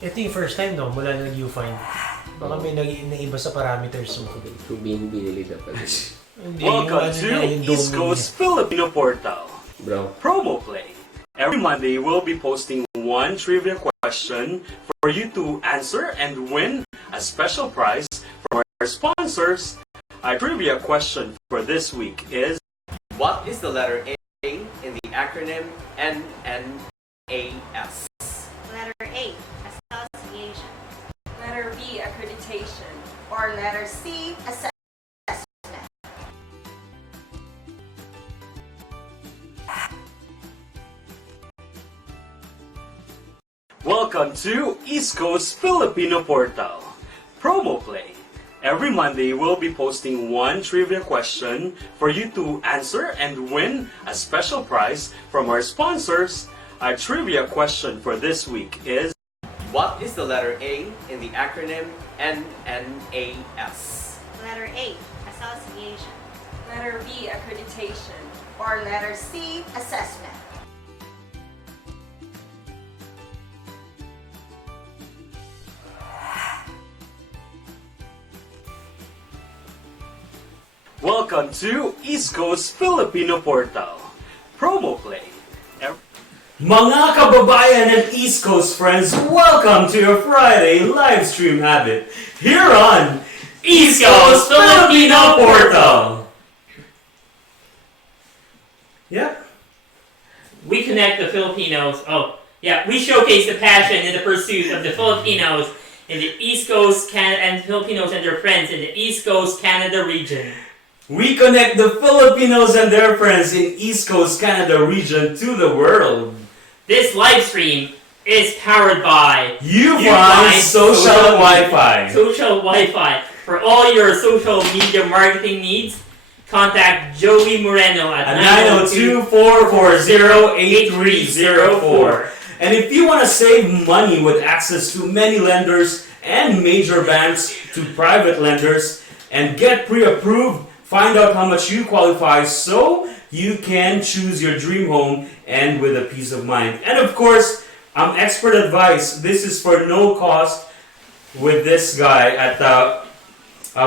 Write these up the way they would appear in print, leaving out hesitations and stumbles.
Ito yung first time, no? Mula nag you find. Baka may naiba sa parameters mo. Kung binili na pala. Welcome to East Coast Filipino Portal. Bro. Promo Play. Every Monday, we'll be posting one trivia question for you to answer and win a special prize from our sponsors. Our trivia question for this week is: what is the letter A in the acronym NNAS? Letter A, association. Letter B, accreditation. Or letter C, assessment. Welcome to East Coast Filipino Portal. Promo Play. Every Monday, we'll be posting one trivia question for you to answer and win a special prize from our sponsors. Our trivia question for this week is: what is the letter A in the acronym NNAS? Letter A, association. Letter B, accreditation. Or letter C, assessment. Welcome to East Coast Filipino Portal. Promo Play. Mga kababayan and East Coast friends, welcome to your Friday live stream habit here on East Coast Filipino Portal. Yep. We connect the Filipinos. We showcase the passion and the pursuit of the Filipinos in the East Coast Canada and Filipinos and their friends in the East Coast Canada region. We connect the Filipinos and their friends in East Coast Canada region to the world. This live stream is powered by UFi Social Wi-Fi. Social Wi-Fi. For all your social media marketing needs, contact Joey Moreno at 902-440-8304. And if you want to save money with access to many lenders and major banks to private lenders and get pre-approved, find out how much you qualify so you can choose your dream home and with a peace of mind. And of course, expert advice. This is for no cost with this guy at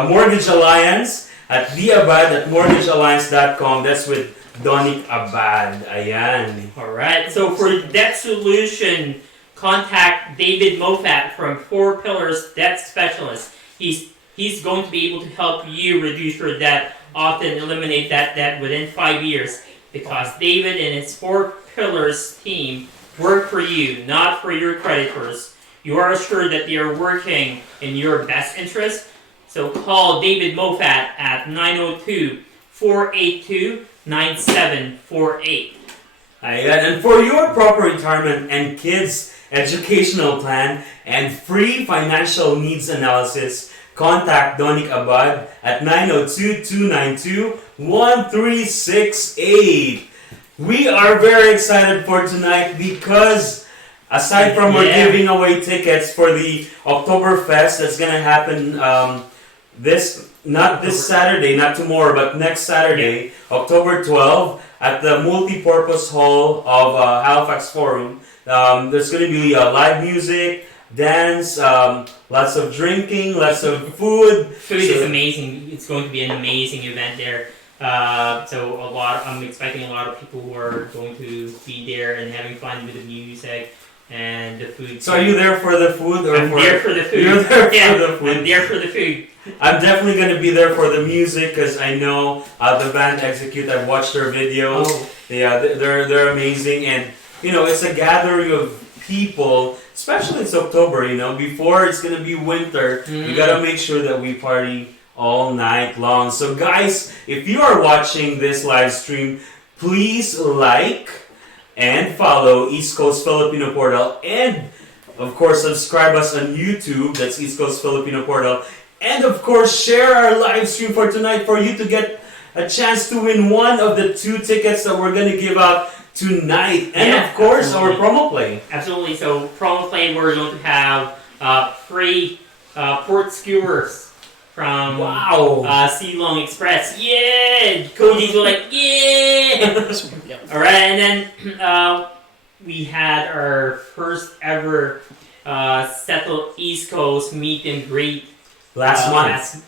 Mortgage Alliance at theabad at mortgagealliance.com. That's with Donic Abad. Ayan. Alright, so for debt solution, contact David Mofat from 4 Pillars Debt Specialist. He's going to be able to help you reduce your debt, often eliminate that debt within 5 years, because David and his 4 Pillars team work for you, not for your creditors. You are assured that they are working in your best interest, so call David Mofat at 902-482-9748. And for your proper retirement and kids' educational plan and free financial needs analysis, contact Donic Abad at 902-292-1368. We are very excited for tonight because aside from we're giving away tickets for the Oktoberfest that's going to happen this Saturday, not tomorrow, but next Saturday, October 12, at the multi-purpose hall of Halifax Forum. There's going to be live music, dance, lots of drinking, lots of food. Food is amazing. It's going to be an amazing event there. So I'm expecting a lot of people who are going to be there and having fun with the music and the food. So are you there for the food? Or I'm there for the food. You're there for the food. I'm there for the food. I'm definitely going to be there for the music because I know the band Execute. I've watched their videos. Oh. Yeah, they're amazing, and it's a gathering of people. Especially it's October, before it's going to be winter, we got to make sure that we party all night long. So guys, if you are watching this live stream, please like and follow East Coast Filipino Portal, and of course subscribe us on YouTube. That's East Coast Filipino Portal. And of course share our live stream for tonight for you to get a chance to win one of the 2 tickets that we're going to give out tonight. And of course, absolutely. Our promo play. Absolutely. So promo play, we're going to have free port skewers from Silong Express. Yeah! Cody's were like, yeah! Alright, and then we had our first ever settle East Coast meet and greet Last month.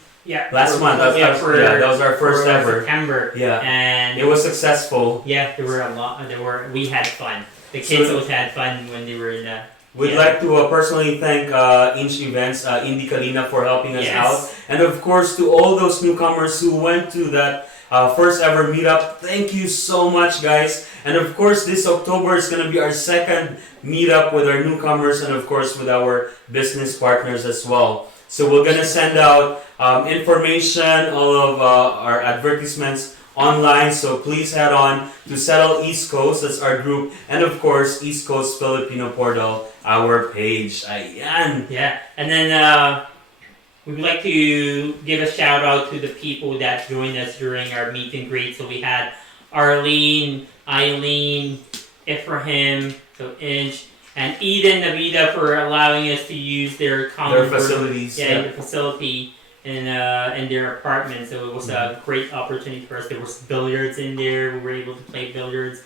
Last month. That was our first for ever. September. Yeah. And It was successful. yeah, there were a lot. We had fun. The kids So- always had fun when they were in the. We'd Yeah. like to personally thank Inch Events, Indy Kalina, for helping us Yes. out. And of course, to all those newcomers who went to that first ever meetup, thank you so much, guys. And of course, this October is going to be our second meetup with our newcomers and of course with our business partners as well. So we're going to send out information, all of our advertisements online, so please head on to Settle East Coast, that's our group, and of course East Coast Filipino Portal, our page. Ayan. Yeah, and then we would like to give a shout out to the people that joined us during our meet and greet. So we had Arlene, Eileen, Ephraim, so Inch, and Eden Navida for allowing us to use their common Their facilities. Yeah, the facility in their apartment. So it was a great opportunity for us. There was billiards in there. We were able to play billiards,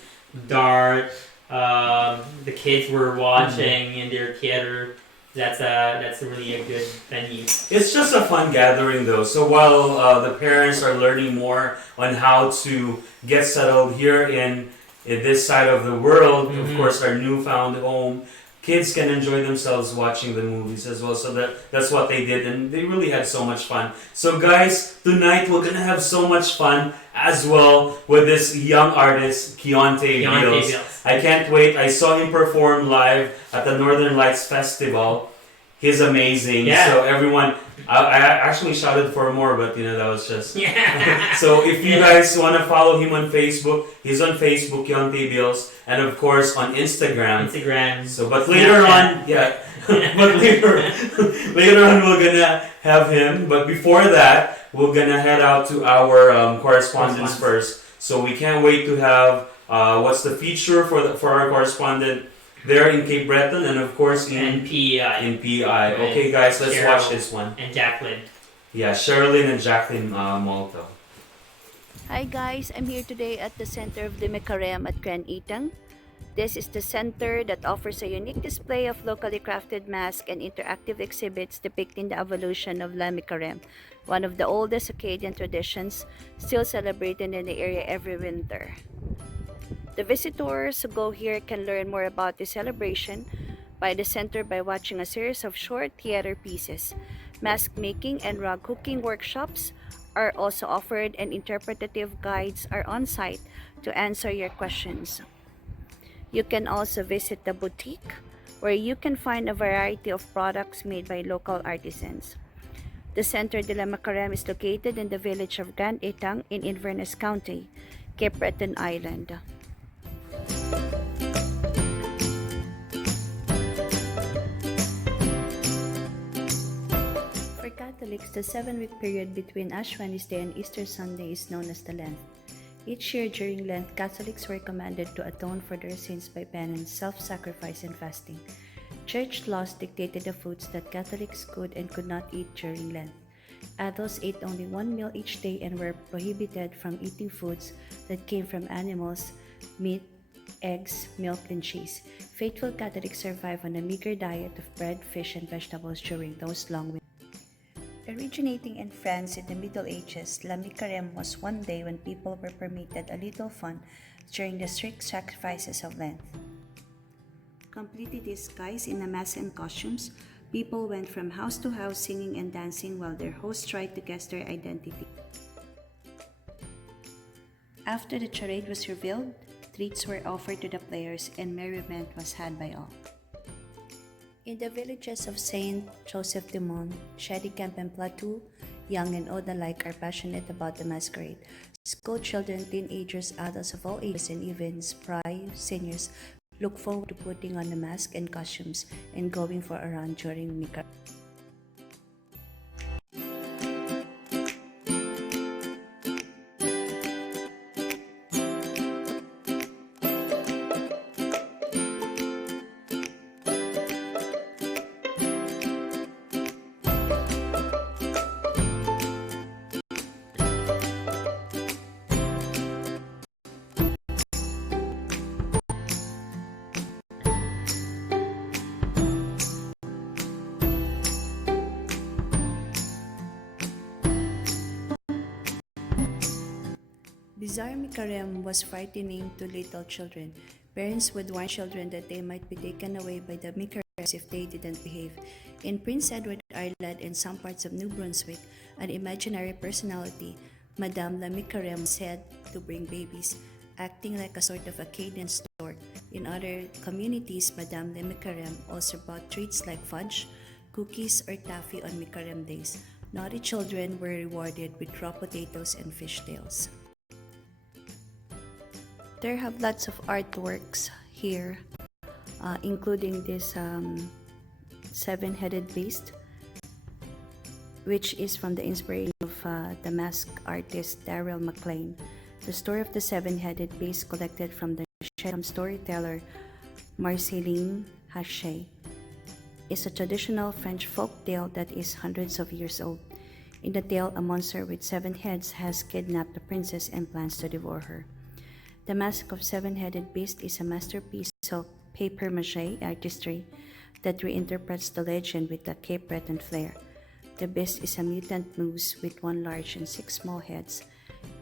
dart. The kids were watching in their theater. That's really a good venue. It's just a fun gathering though. So while the parents are learning more on how to get settled here in this side of the world, of Mhm. course our newfound home, kids can enjoy themselves watching the movies as well. So that's what they did, and they really had so much fun. So guys, tonight we're gonna have so much fun as well with this young artist, Keonte Beals. I can't wait. I saw him perform live at the Northern Lights Festival. He's amazing. Yeah. So everyone, I actually shouted for more, but that was just. Yeah. So if you guys want to follow him on Facebook, he's on Facebook, Keonte Beals, and of course on Instagram. So, but later on, but later on we're gonna have him. But before that, we're gonna head out to our correspondence first. So we can't wait to have what's the feature for our correspondent there in Cape Breton, and of course And PEI. in PI. Okay, guys, let's Cheryl. watch this one. And Jacqueline. Yeah, Sherilyn and Jacqueline Malto. Hi guys, I'm here today at the center of Limikarem at Grand Itang. This is the center that offers a unique display of locally crafted masks and interactive exhibits depicting the evolution of Lamikarem, one of the oldest Akkadian traditions still celebrated in the area every winter. The visitors who go here can learn more about the celebration by the center by watching a series of short theater pieces. Mask making and rug hooking workshops are also offered, and interpretative guides are on site to answer your questions. You can also visit the boutique, where you can find a variety of products made by local artisans. The Centre de la Macarem is located in the village of Grand Etang in Inverness County, Cape Breton Island. For Catholics, the 7-week period between Ash Wednesday and Easter Sunday is known as the Lent. Each year during Lent, Catholics were commanded to atone for their sins by penance, self-sacrifice, and fasting. Church laws dictated the foods that Catholics could and could not eat during Lent. Adults ate only one meal each day and were prohibited from eating foods that came from animals, meat, eggs, milk, and cheese. Faithful Catholics survive on a meager diet of bread, fish, and vegetables during those long winters. Originating in France in the Middle Ages, La Micarem was one day when people were permitted a little fun during the strict sacrifices of Lent. Completely disguised in a mask and costumes, people went from house to house singing and dancing while their hosts tried to guess their identity. After the charade was revealed, treats were offered to the players and merriment was had by all. In the villages of Saint Joseph de Mont, Shadicamp, and Plateau, young and old alike are passionate about the masquerade. School children, teenagers, adults of all ages, and even spry seniors look forward to putting on the mask and costumes and going for a run during Mika. Bizarre Mikarem was frightening to little children. Parents would warn children that they might be taken away by the Mikarems if they didn't behave. In Prince Edward Island and some parts of New Brunswick, an imaginary personality, Madame la Mikarem, was said to bring babies, acting like a sort of Acadian stork. In other communities, Madame la Mikarem also brought treats like fudge, cookies, or taffy on Mikarem days. Naughty children were rewarded with raw potatoes and fish tails. There have lots of artworks here, including this seven-headed beast, which is from the inspiration of the mask artist Darrell McLean. The story of the seven-headed beast, collected from the storyteller Marceline Haché, is a traditional French folk tale that is hundreds of years old. In the tale, a monster with 7 heads has kidnapped the princess and plans to devour her. The Mask of Seven-Headed Beast is a masterpiece of papier-mâché artistry that reinterprets the legend with a Cape Breton flair. The beast is a mutant moose with 1 large and 6 small heads,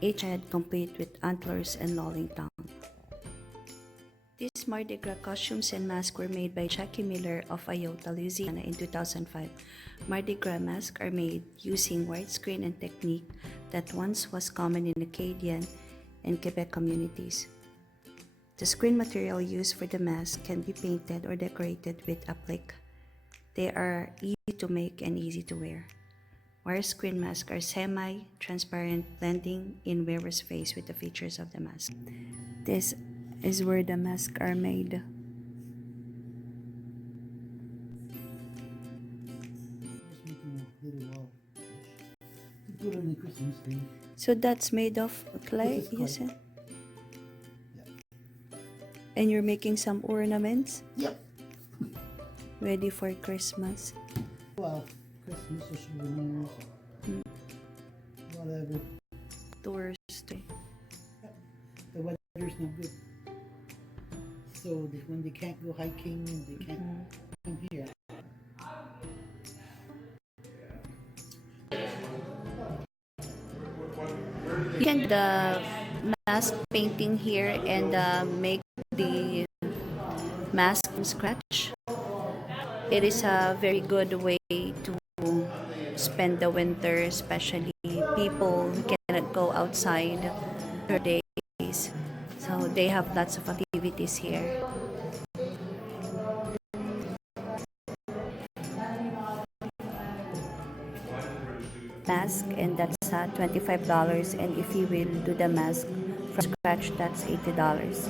each head complete with antlers and lolling tongue. These Mardi Gras costumes and masks were made by Jackie Miller of Ayota, Louisiana in 2005. Mardi Gras masks are made using widescreen and technique that once was common in Acadian and Quebec communities. The screen material used for the mask can be painted or decorated with applique. They are easy to make and easy to wear. Wire screen masks are semi-transparent, blending in wearer's face with the features of the mask. This is where the masks are made. So that's made of clay, you said? And you're making some ornaments? Yep. Ready for Christmas? Well, Christmas or souvenirs, whatever. Thursday. The weather's not good. So when they can't go hiking, they can't come here. You can do the mask painting here and make the mask from scratch. It is a very good way to spend the winter, especially people who cannot go outside for days. So they have lots of activities here. Mask, and that's $25, and if you will do the mask from scratch, that's $80.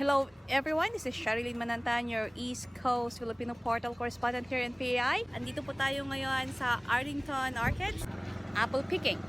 Hello everyone, this is Sharilyn Manantan, your East Coast Filipino Portal correspondent here in PAI. Andito po tayo ngayon sa Arlington Orchids, apple picking.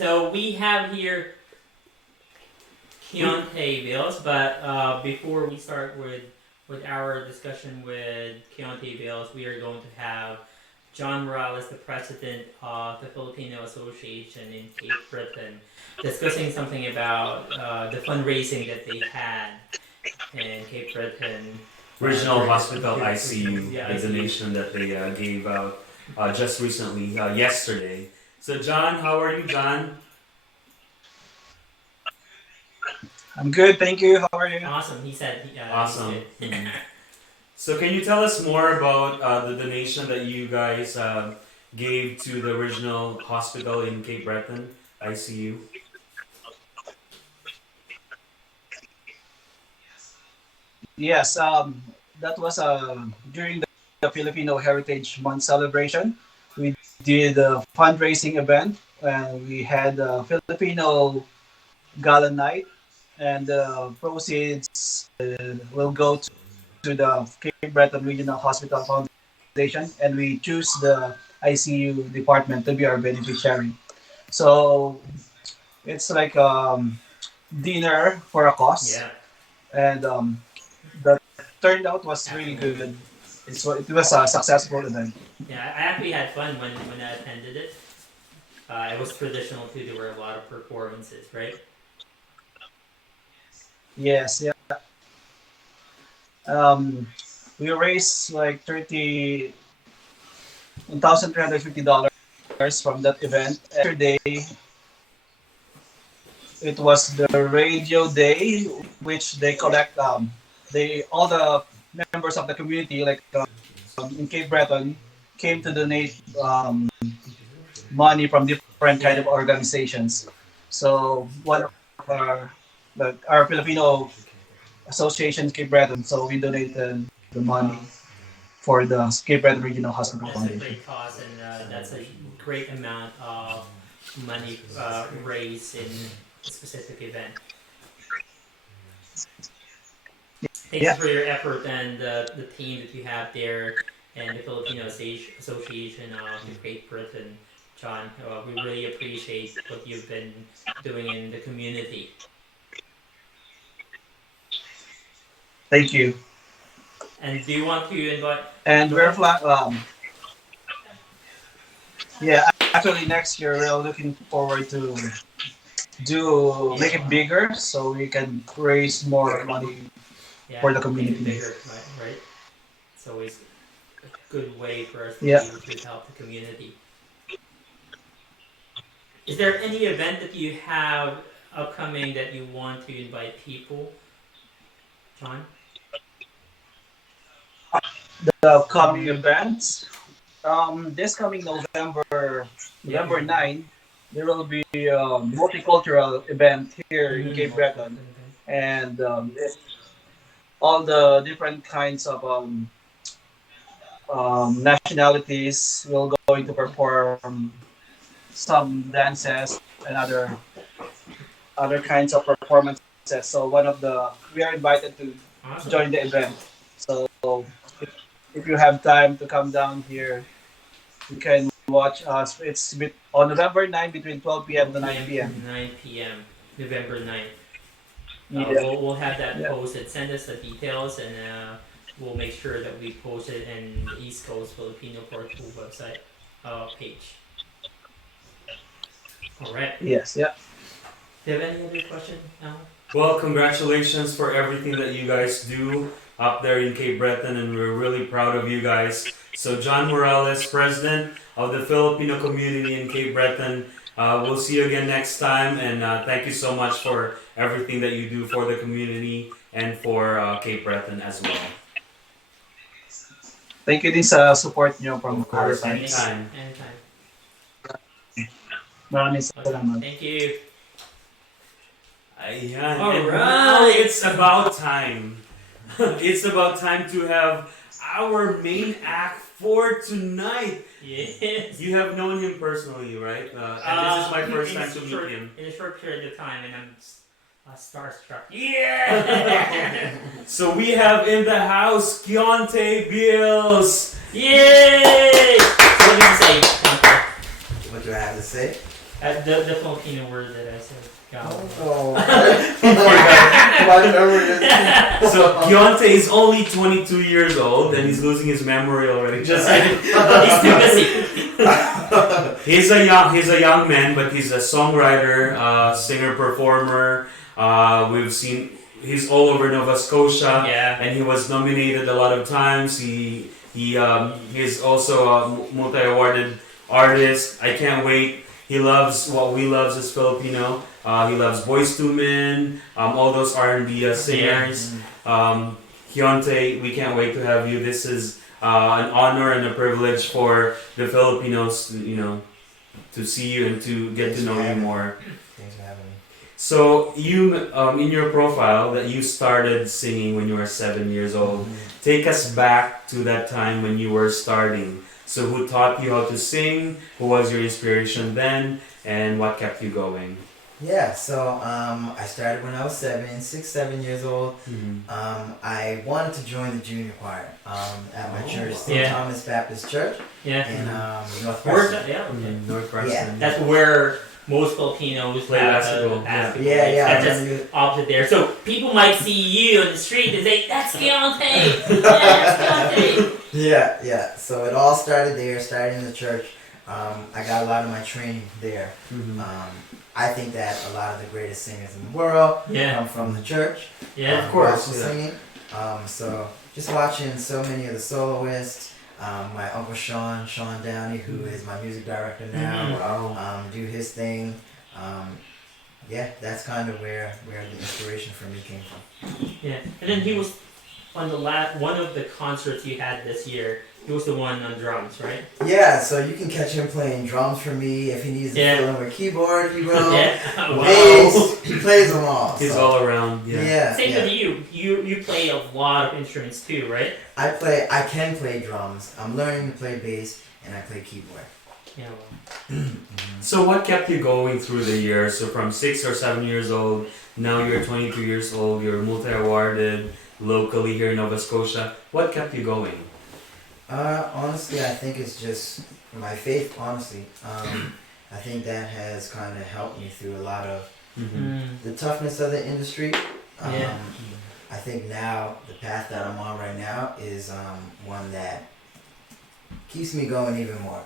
So we have here Keonte Beals, but before we start with our discussion with Keonte Beals, we are going to have John Morales, the president of the Filipino Association in Cape Breton, discussing something about the fundraising that they had in Cape Breton. Regional during Hospital the- ICU, yeah, the ICU. donation that they gave out just recently, yesterday. So, John, how are you, John? I'm good, thank you. How are you? Awesome. He said. Awesome. He's good. Mhm. So, can you tell us more about the donation that you guys gave to the Regional Hospital in Cape Breton ICU? Yes, that was during the Filipino Heritage Month celebration. We did a fundraising event and we had a Filipino gala night, and the proceeds will go to the Cape Breton Regional Hospital Foundation, and we choose the ICU department to be our beneficiary. So it's like dinner for a cause, Yeah. and the turnout was really Absolutely. good. It was a successful event. Yeah, I actually had fun when I attended it. It was traditional too. There were a lot of performances, right? Yes, yeah. Um, we raised like $1,350 from that event. Yesterday, it was the radio day, which they collect they all the members of the community, like in Cape Breton, came to donate money from different kind of Yeah. organizations. So one of our Filipino association, Cape Breton, so we donated the money for the Cape Breton Regional Hospital That's a Foundation. great cause, and that's a great amount of money raised in a specific event. Thank Yeah. you for your effort and the team that you have there and the Filipino Association of the Great Britain, John. We really appreciate what you've been doing in the community. Thank you. And do you want to invite? And Go we're ahead. yeah, actually next year we're looking forward to make it bigger so we can raise more money Yeah, for the make it community. bigger, right? It's always a good way for us to Yeah. be able to help the community. Is there any event that you have upcoming that you want to invite people, John? The upcoming events. This coming November 9, there will be a multicultural event here in Cape Breton, and all the different kinds of nationalities will going to perform some dances and other kinds of performances. So we are invited to Awesome. join the event. So if you have time to come down here, you can watch us. It's on November 9 between 12 p.m. to 9 p.m. 9 p.m. November 9th. Yeah. We'll have that Yeah. posted. Send us the details, and we'll make sure that we post it in the East Coast Filipino Portal website page. All right. Yes. Yeah. Do you have any other question, Alan? Well, congratulations for everything that you guys do up there in Cape Breton, and we're really proud of you guys. So, John Morales, president of the Filipino community in Cape Breton, we'll see you again next time, and thank you so much for everything that you do for the community and for Cape Breton as well. Thank you din sa support nyo from Of course, our sides. anytime. Anytime. Maraming salamat. Thank you. Ayan. All And right. now it's about time. It's about time to have our main act for tonight. Yes. You have known him personally, right? And this is my first time to meet him. In a short period of time, and I'm starstruck. Yeah! So we have in the house Keonte Beals. Yay! What do you say? What do I have to say? The Filipino word that I said. Oh, my memory is. So Keonte is only 22 years old and he's losing his memory already. Just saying. He's too busy. He's a young man, but he's a songwriter, singer, performer. We've seen he's all over Nova Scotia, and he was nominated a lot of times. He's also a multi-awarded artist. I can't wait. He loves what we love as Filipino. He loves Boyz II Men, all those R&B singers. Keonte, we can't wait to have you. This is an honor and a privilege for the Filipinos, to see you and to get to know you more. Thanks for having me. So you, in your profile, that you started singing when you were 7 years old. Take us back to that time when you were starting. So who taught you how to sing? Who was your inspiration then? And what kept you going? Yeah, so I started when I was 7 years old. I wanted to join the junior choir at my church, St. Thomas Baptist Church in North Preston. North Preston. That's where most Filipinos play basketball. That's just opposite there. So people might see you on the street and say, "That's Keonte." That's Keonte. Yeah. So it all started there. Started in the church. I got a lot of my training there. I think that a lot of the greatest singers in the world come from the church. Yeah, of course. Singing. So just watching so many of the soloists. My uncle Sean Downey, who is my music director now, do his thing. That's kind of where the inspiration for me came from. Yeah, and then he was on the one of the concerts you had this year. He was the one on drums, right? Yeah, so you can catch him playing drums for me. If he needs to fill in with keyboard, he will. Wow. Bass, he plays them all. He's all around. Same with you. You play a lot of instruments too, right? I can play drums. I'm learning to play bass, and I play keyboard. So what kept you going through the years? So from 6 or 7 years old, now you're 22 years old, you're multi-awarded locally here in Nova Scotia. What kept you going? Honestly, I think it's just my faith, honestly. I think that has kind of helped me through a lot of the toughness of the industry. I think now the path that I'm on right now is one that keeps me going even more.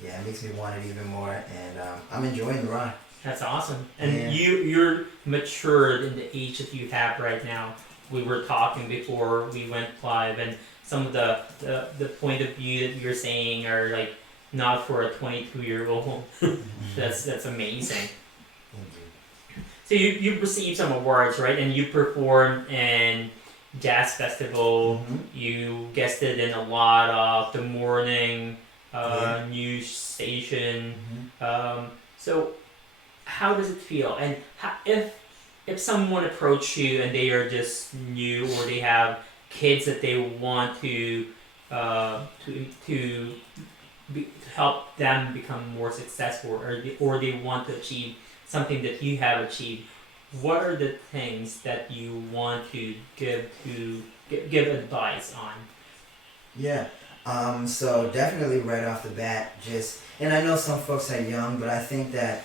It makes me want it even more, and I'm enjoying the ride. That's awesome. And you're matured in the age that you have right now. We were talking before we went live, and some of the point of view that you're saying are like not for a 22-year-old. That's amazing. So you received some awards, right? And you performed in Jazz Festival. You guested in a lot of the morning news station. So how does it feel? And if someone approached you and they are just new, or they have kids that they want to help them become more successful, or they want to achieve something that you have achieved, what are the things that you want to give advice on? So definitely right off the bat, and I know some folks are young, but I think that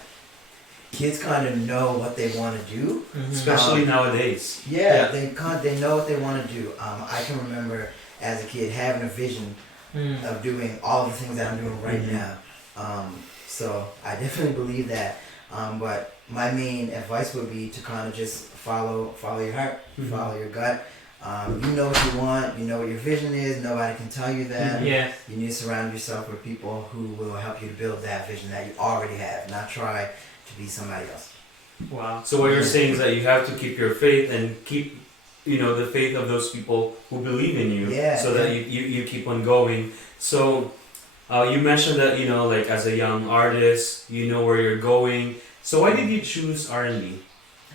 kids kind of know what they want to do, especially nowadays. They know what they want to do. I can remember as a kid having a vision of doing all of the things that I'm doing right now. So I definitely believe that. But my main advice would be to kind of just follow your heart, follow your gut. You know what you want, you know what your vision is, nobody can tell you that. You need to surround yourself with people who will help you to build that vision that you already have, not try to be somebody else. Wow. So what you're saying is that you have to keep your faith and keep, the faith of those people who believe in you, so that you keep on going. So you mentioned that, like as a young artist, you know where you're going. So why did you choose R&B?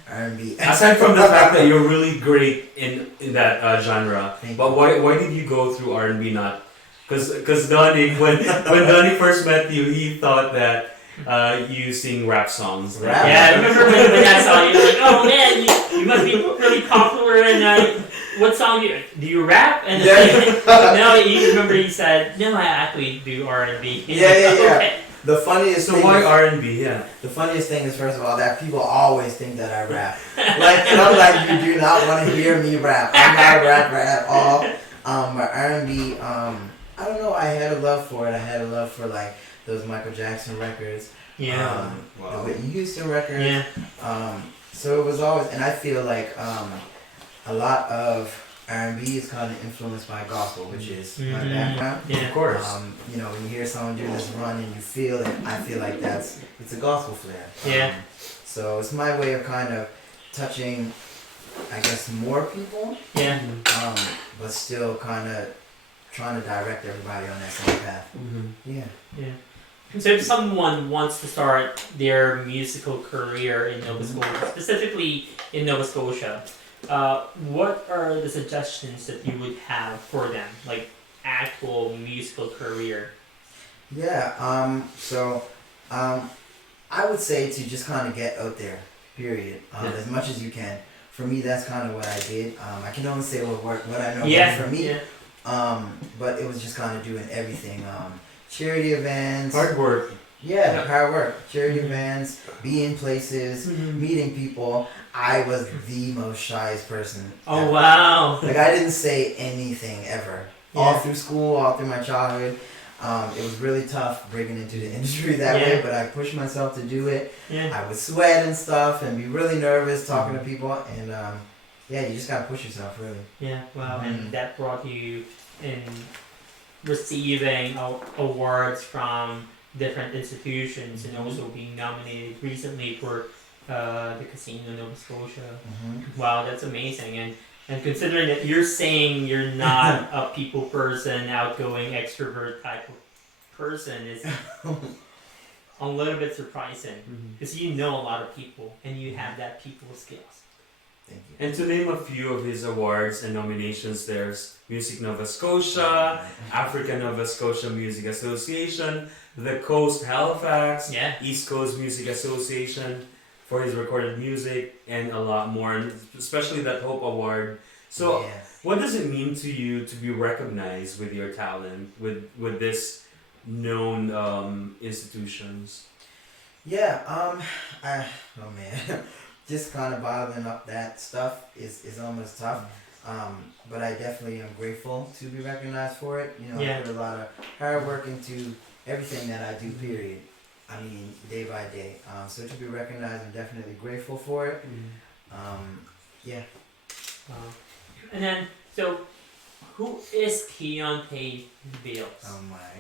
R&B. Aside from the fact that you're really great in that genre, but why did you go through R&B? Not because Donnie, when Donnie first met you, he thought that you sing rap songs. I remember when I saw you, like, oh man, you must be really popular. And what song do you rap? And no, you remember he said, no, I actually do R&B. Okay. The funniest So thing why is, R&B? Yeah. the funniest thing is, first of all, that people always think that I rap. Like, and I'm like, you do not want to hear me rap. I'm not a rapper at all. But R&B, I don't know. I had a love for it. I had a love for like those Michael Jackson records. Yeah. The Whitney Houston records. Yeah. So it was always, and I feel like a lot of R&B is kind of influenced by gospel, which is my background. Yeah. Of course. You know, when you hear someone do this run and you feel it, I feel like it's a gospel flair. Yeah. So it's my way of kind of touching, I guess, more people, Yeah. but still kind of trying to direct everybody on that same path. Yeah. Yeah. So if someone wants to start their musical career in Nova Scotia, specifically in Nova Scotia, what are the suggestions that you would have for them, like actual musical career? Yeah. I would say to just kind of get out there, period, as much as you can. For me, that's kind of what I did. I can only say what I know worked for me. But it was just kind of doing everything. Charity events. Hard work. Yeah, hard work. Charity events, being places, meeting people. I was the most shyest person. Oh, ever. wow. Like, I didn't say anything ever. All through school, all through my childhood. It was really tough breaking into the industry that way, but I pushed myself to do it. I would sweat and stuff and be really nervous talking to people. And you just gotta push yourself, really. Yeah, wow. And that brought you in receiving awards from different institutions and also being nominated recently for the Casino Nova Scotia. Wow, that's amazing. And considering that you're saying you're not a people person, outgoing, extrovert type of person is a little bit surprising because you know a lot of people and you have that people skills. Thank you. And to name a few of his awards and nominations, there's Music Nova Scotia, Africa Nova Scotia Music Association, the Coast Halifax, East Coast Music Association for his recorded music, and a lot more, and especially that Hope Award. So, what does it mean to you to be recognized with your talent, with this known institutions? Yeah, oh man, just kind of bottling up that stuff is almost tough. But I definitely am grateful to be recognized for it. You know, I put a lot of hard work into everything that I do, period. I mean, day by day. So to be recognized, I'm definitely grateful for it. Yeah. And then, so, who is Keonte Beals? Oh my.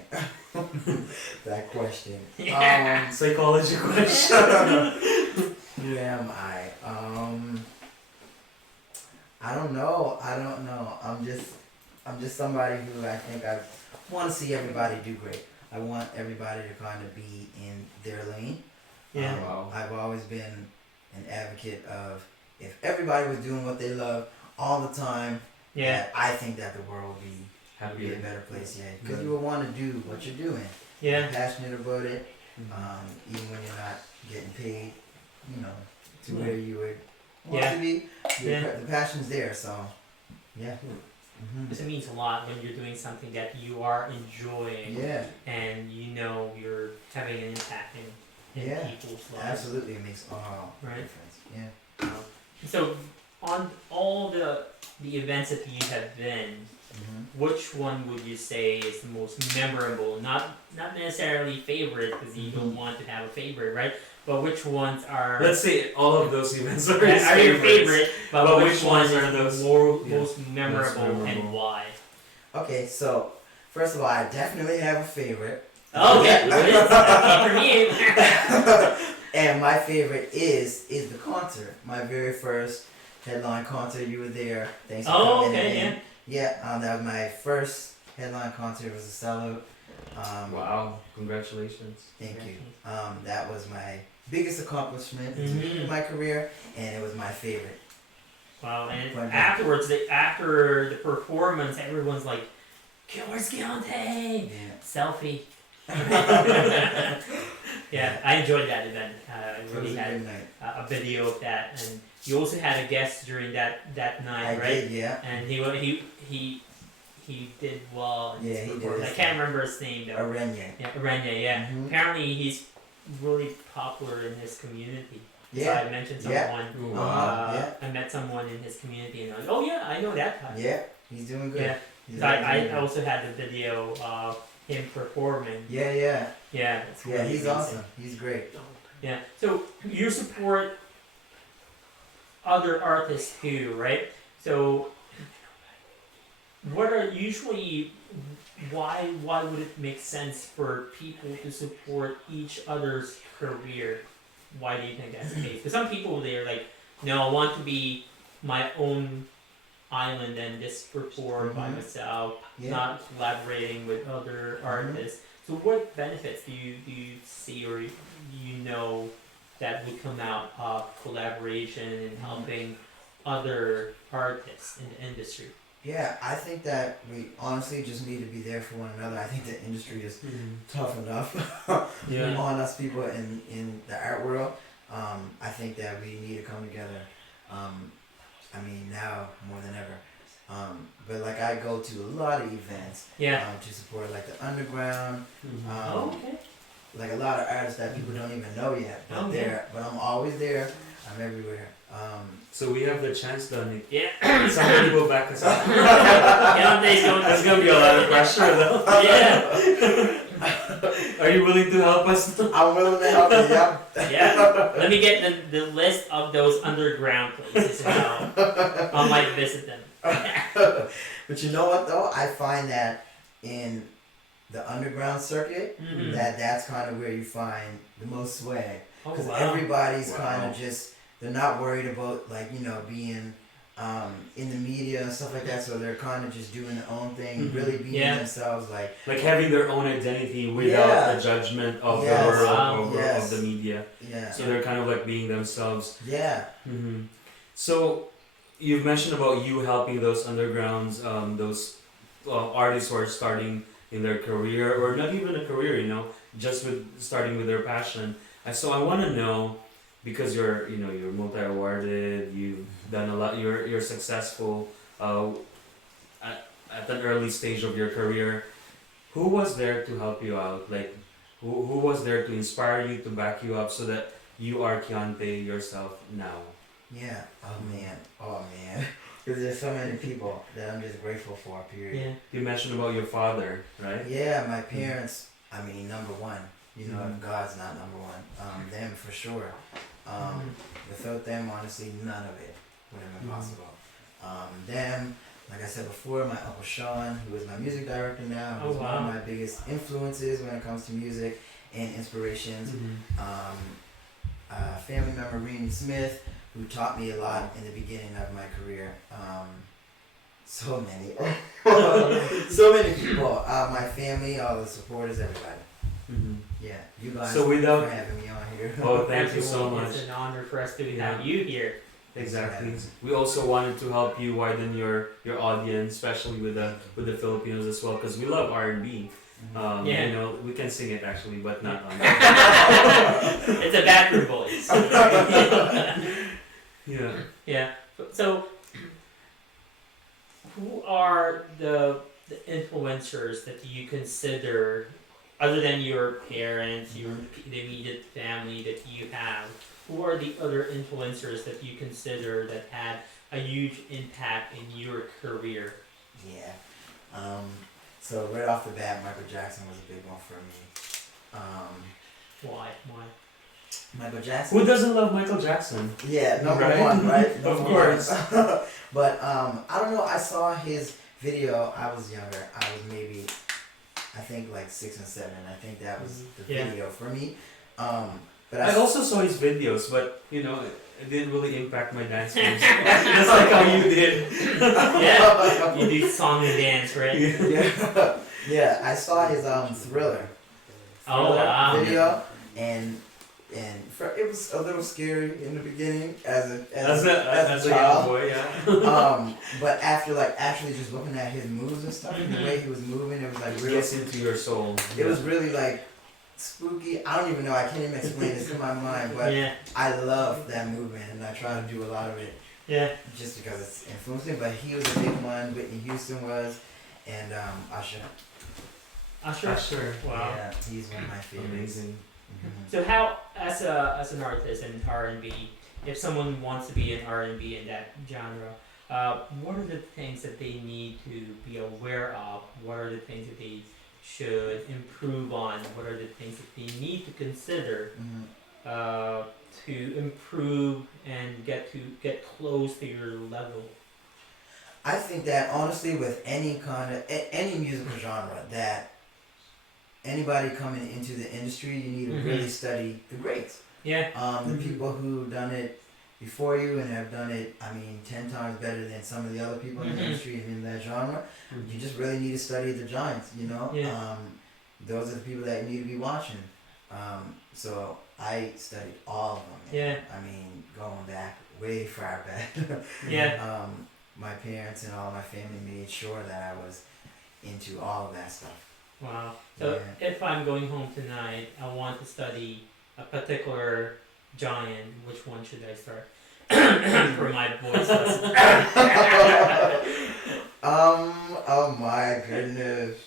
That question. Psychology question. Who am I? I don't know. I'm just somebody who I think I want to see everybody do great. I want everybody to kind of be in their lane. I've always been an advocate of if everybody was doing what they love all the time, that I think that the world would be a better place. Because you would want to do what you're doing. You're passionate about it, even when you're not getting paid, you know, to where you would want to be. The passion's there, so Because it means a lot when you're doing something that you are enjoying and you know you're having an impact in people's lives. Absolutely, it makes all the difference. Yeah. So, on all the events that you have been, which one would you say is the most memorable? Not necessarily favorite, because you don't want to have a favorite, right? But which ones are... Let's say all of those events are your favorite, but which ones ones are the most memorable and why? Okay, so first of all, I definitely have a favorite. Okay, for me. And my favorite is the concert. My very first headline concert. You were there. Thanks for coming in. Yeah, that was my first headline concert. It was a sellout. Wow! Congratulations. Thank you. That was my biggest accomplishment in my career, and it was my favorite. Wow! And afterwards, after the performance, everyone's like, "Where's Keonte?" Selfie. I enjoyed that event. I really had a video of that, and you also had a guest during that night, I right? did, yeah. And he did well in Yeah, his he did performance. his I can't remember his name though. Arenya. Yeah, Arenya, yeah. Mhm. Apparently he's really popular in his community. Yeah. So I mentioned someone. Yeah. I met someone in his community and I'm like, oh yeah, I know that guy. Yeah, he's doing good. Yeah. He's So I doing good. also had the video of him performing. Yeah. Yeah, it's Yeah, really he's amazing. awesome. He's great. Yeah. So you support other artists too, right? So what are usually why would it make sense for people to support each other's career? Why do you think that's the case? Because some people they're like, no, I want to be my own island and just perform by myself, Yeah. not collaborating with other artists. So what benefits do you see or you know that would come out of collaboration and helping other artists in the industry? Yeah, I think that we honestly just need to be there for one another. I think the industry is tough enough Yeah. on us people in the art world. I think that we need to come together. I mean, now more than ever. But like I go to a lot of events to support like the underground. Okay. Like a lot of artists that people don't even know yet. But but I'm always there. I'm everywhere. So we have the chance, Donnie. Yeah. Somebody will back us up. Keonte's going There's gonna be a lot of pressure though. Yeah. Are you willing to help us? I'm willing to help you, yeah. Yeah. Let me get the list of those underground places and I might visit them. But you know what though? I find that in the underground circuit, that's kind of where you find the most swag. Because everybody's kind of just, they're not worried about like, being in the media and stuff like that, so they're kind of just doing their own thing, really being themselves, like having their own identity without the judgment of the world or of the media. Yeah. So they're kind of like being themselves. Yeah. So you've mentioned about you helping those undergrounds, those artists who are starting in their career, or not even a career, just with starting with their passion. So I want to know, because you're multi-awarded, you've done a lot, you're successful at an early stage of your career. Who was there to help you out? Like, who was there to inspire you, to back you up, so that you are Keonte yourself now? Yeah. Oh man. Because there's so many people that I'm just grateful for. Period. Yeah. You mentioned about your father, right? Yeah, my parents. I mean, number one. If God's not number one, them for sure. Without them, honestly, none of it would have been possible. Them, like I said before, my Uncle Sean, who is my music director now, who's one of my biggest influences when it comes to music and inspirations. Family member Reenie Smith, who taught me a lot in the beginning of my career. So many people. My family, all the supporters, everybody. Yeah, you guys so without, for having me on here. Oh, thank you so much. It's an honor for us to have you here. Exactly. We also wanted to help you widen your audience, especially with the Filipinos as well, because we love R&B. We can sing it actually, but not on. It's a bathroom voice. Yeah. So, who are the influencers that you consider, other than your parents, the immediate family that you have? Who are the other influencers that you consider that had a huge impact in your career? Yeah. So right off the bat, Michael Jackson was a big one for me. Why? Michael Jackson. Who doesn't love Michael Jackson? Yeah, number one, right? Of course. But I don't know. I saw his video. I was younger. I was maybe, I think like 6 and 7. I think that was the video for me. But I also saw his videos, but it didn't really impact my dance moves. Just like how you did. Yeah, you do song and dance, right? Yeah. I saw his Thriller video, and it was a little scary in the beginning as a young boy, yeah. But after actually just looking at his moves and stuff, the way he was moving, it was like really gets into your soul. It was really like spooky. I don't even know. I can't even explain this in my mind, but I love that movement, and I try to do a lot of it. Yeah. Just because it's influencing, but he was a big one. Whitney Houston was, and Usher. Usher. Wow. Yeah, he's one of my favorites. Amazing. So how, as an artist in R&B, if someone wants to be an R&B in that genre, what are the things that they need to be aware of? What are the things that they should improve on? What are the things that they need to consider to improve and get close to your level? I think that honestly, with any kind of any musical genre, that anybody coming into the industry, you need to really study the greats. Yeah. The people who done it before you and have done it, 10 times better than some of the other people in the industry and in that genre. You just really need to study the giants, you know? Yeah. Those are the people that you need to be watching. So I studied all of them. Yeah. Going back, way far back. Yeah. My parents and all my family made sure that I was into all of that stuff. Wow. So if I'm going home tonight, I want to study a particular giant, which one should I start for my voice lesson? Oh my goodness.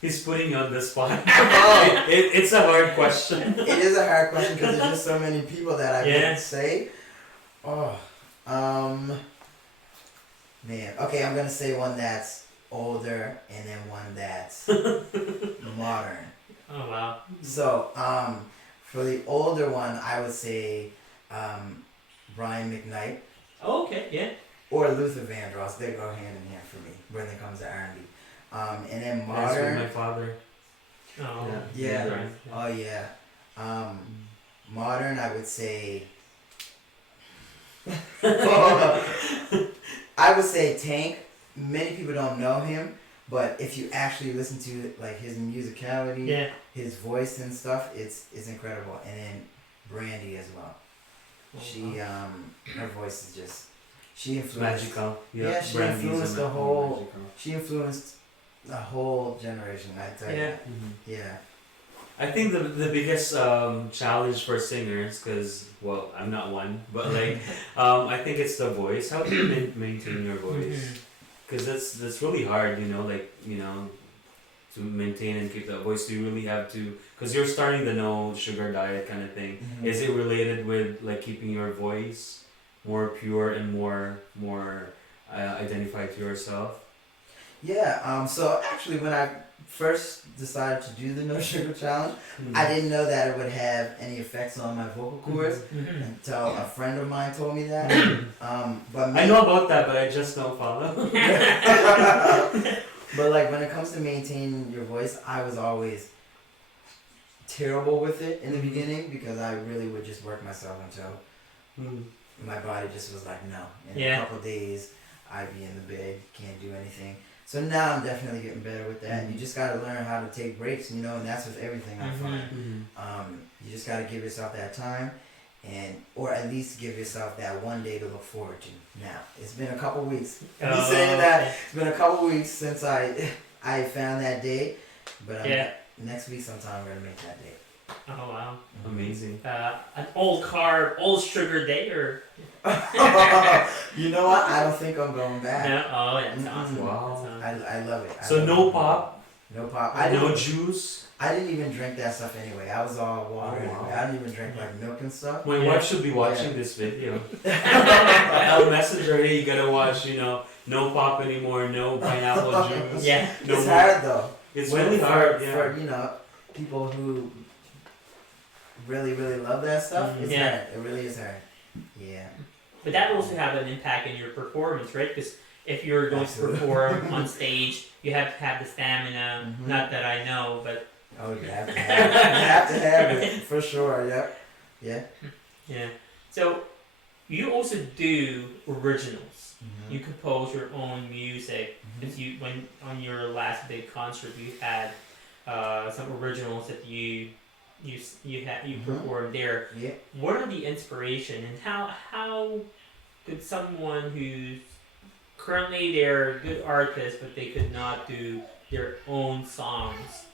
He's putting you on the spot. It's a hard question. It is a hard question because there's just so many people that I wouldn't say. Man. Okay, I'm gonna say one that's older and then one that's modern. Oh wow. So, for the older one, I would say Brian McKnight. Oh, okay, yeah. Or Luther Vandross. They go hand in hand for me when it comes to R&B. And then modern. That's with my father. Oh. Yeah. Right. Oh yeah. Modern, I would say. I would say Tank. Many people don't know him, but if you actually listen to like his musicality, his voice and stuff, it's incredible. And then Brandy as well. She her voice is just she influenced magical. Yeah, she influenced the whole. Magical. She influenced the whole generation. I tell you. Yeah. I think the biggest challenge for singers, because I'm not one, but I think it's the voice. How do you maintain your voice? Because that's really hard, to maintain and keep that voice. Do you really have to? Because you're starting the no sugar diet kind of thing. Is it related with keeping your voice more pure and more identified to yourself? Yeah. So actually, when I first decided to do the no sugar challenge, I didn't know that it would have any effects on my vocal cords until a friend of mine told me that. But I know about that, but I just don't follow. But when it comes to maintaining your voice, I was always terrible with it in the beginning because I really would just work myself until my body just was like, no. In a couple of days, I'd be in the bed, can't do anything. So now I'm definitely getting better with that. You just gotta learn how to take breaks, and that's with everything I find. You just gotta give yourself that time, or at least give yourself that one day to look forward to. Now it's been a couple weeks. I'm saying that it's been a couple weeks since I found that day, but next week sometime we're gonna make that day. Oh wow. Amazing. An old sugar day or? You know what? I don't think I'm going back. No? Oh, that's awesome. Wow. I love it. So no pop? No pop. No juice? I didn't even drink that stuff anyway. I was all water anyway. I didn't even drink milk and stuff. My wife should be watching this video. I'll message her, hey, you gotta watch, no pop anymore, no pineapple juice. Yeah. No it's hard though. It's really hard, for people who really, really love that stuff. It's hard. It really is hard. Yeah. But that will also have an impact in your performance, right? Because if you're going to perform on stage, you have to have the stamina. Not that I know, but you have to have it. You have to have it for sure. Yep. Yeah. So you also do originals. You compose your own music. When on your last big concert, you had some originals that you performed there. Yeah. What are the inspiration, and how could someone who's currently they're good artists but they could not do their own songs?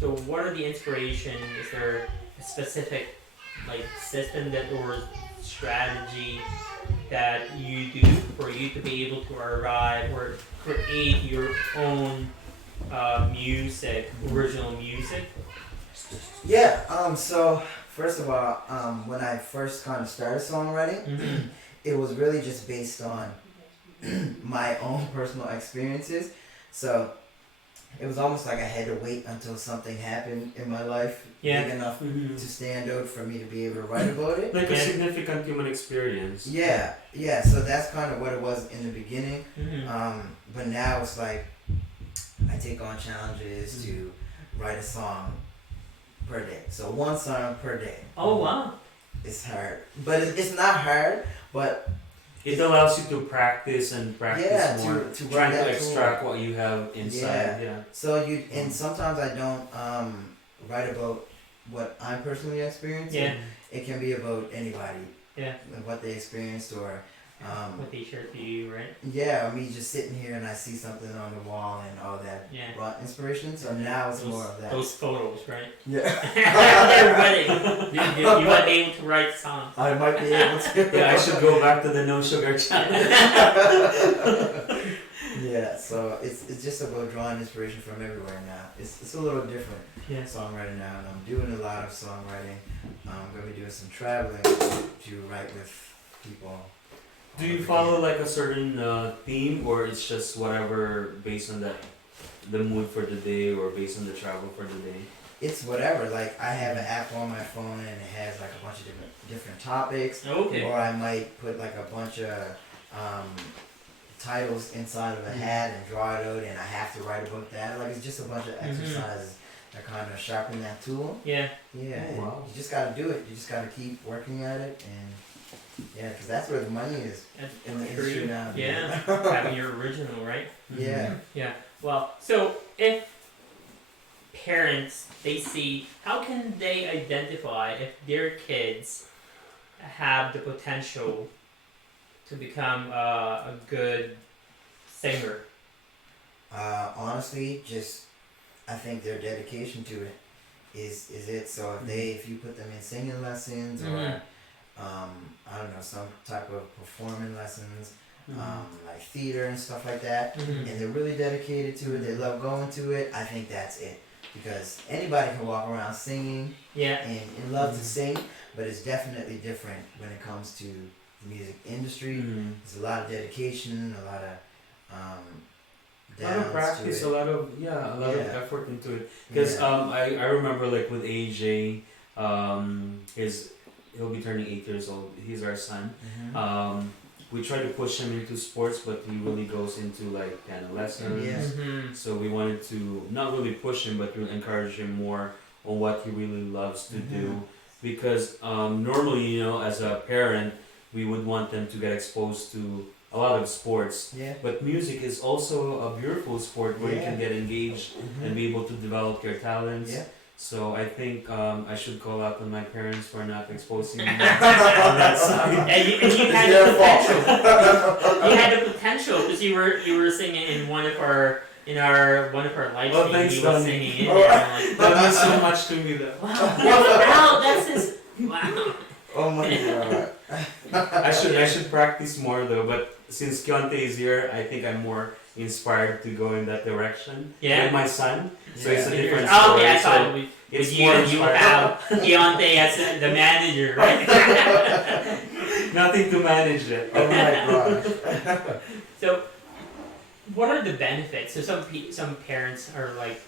So what are the inspiration? Is there a specific system or strategy that you do for you to be able to arrive or create your own music, original music? Yeah. So first of all, when I first kind of started songwriting, it was really just based on my own personal experiences. So it was almost like I had to wait until something happened in my life big enough to stand out for me to be able to write about it. Like a significant human experience. Yeah, yeah. So that's kind of what it was in the beginning. But now it's like I take on challenges to write a song per day. So one song per day. Oh wow. It's hard, but it's not hard. But it allows you to practice more, to trying to that extract tool. what you have inside. Yeah. So and sometimes I don't write about what I'm personally experiencing. Yeah. It can be about anybody. Yeah. And what they experienced or. What they share to you, right? Yeah, or me just sitting here and I see something on the wall and all that brought inspiration. So now it's more of that. Those photos, right? Yeah. Everybody, you might be able to write songs. I might be able to. Yeah, I should go back to the no sugar challenge. Yeah, so it's just about drawing inspiration from everywhere now. It's a little different songwriting now, and I'm doing a lot of songwriting. I'm gonna be doing some traveling to write with people. Do you follow like a certain theme, or it's just whatever based on the mood for the day, or based on the travel for the day? It's whatever. Like I have an app on my phone and it has like a bunch of different topics. Okay. Or I might put like a bunch of titles inside of a hat and draw it out, and I have to write about that. Like it's just a bunch of exercises that kind of sharpen that tool. Yeah. Yeah. Oh, wow. You just gotta do it. You just gotta keep working at it, and yeah, because that's where the money is in the industry now. Yeah. Having your original, right? Yeah. Yeah. Well, so if parents they see, how can they identify if their kids have the potential to become a good singer? Honestly, just I think their dedication to it is it. So if you put them in singing lessons or I don't know, some type of performing lessons, like theater and stuff like that, and they're really dedicated to it, they love going to it, I think that's it. Because anybody can walk around singing and love to sing, but it's definitely different when it comes to the music industry. There's a lot of dedication, a lot of practice, a lot of effort into it. Because I remember like with AJ, he'll be turning 8 years old. He's our son. We try to push him into sports, but he really goes into like piano lessons. So we wanted to not really push him, but to encourage him more on what he really loves to do. Because normally, you know, as a parent, we would want them to get exposed to a lot of sports. But music is also a beautiful sport where you can get engaged and be able to develop your talents. So I think I should call out on my parents for not exposing me on that side. And you had the potential. You had the potential because you were singing in one of our live streams. Thanks, you were Donnie. singing in there. I'm like, That means so much to me though. Wow, that's his. Wow. Oh my god. I should practice more though, but since Keonte is here, I think I'm more inspired to go in that direction with my son. So it's a different story. Oh yeah, so with it's you more and you have Keonte as the manager, right? Nothing to manage it. Oh my god. So, what are the benefits? So some parents are like,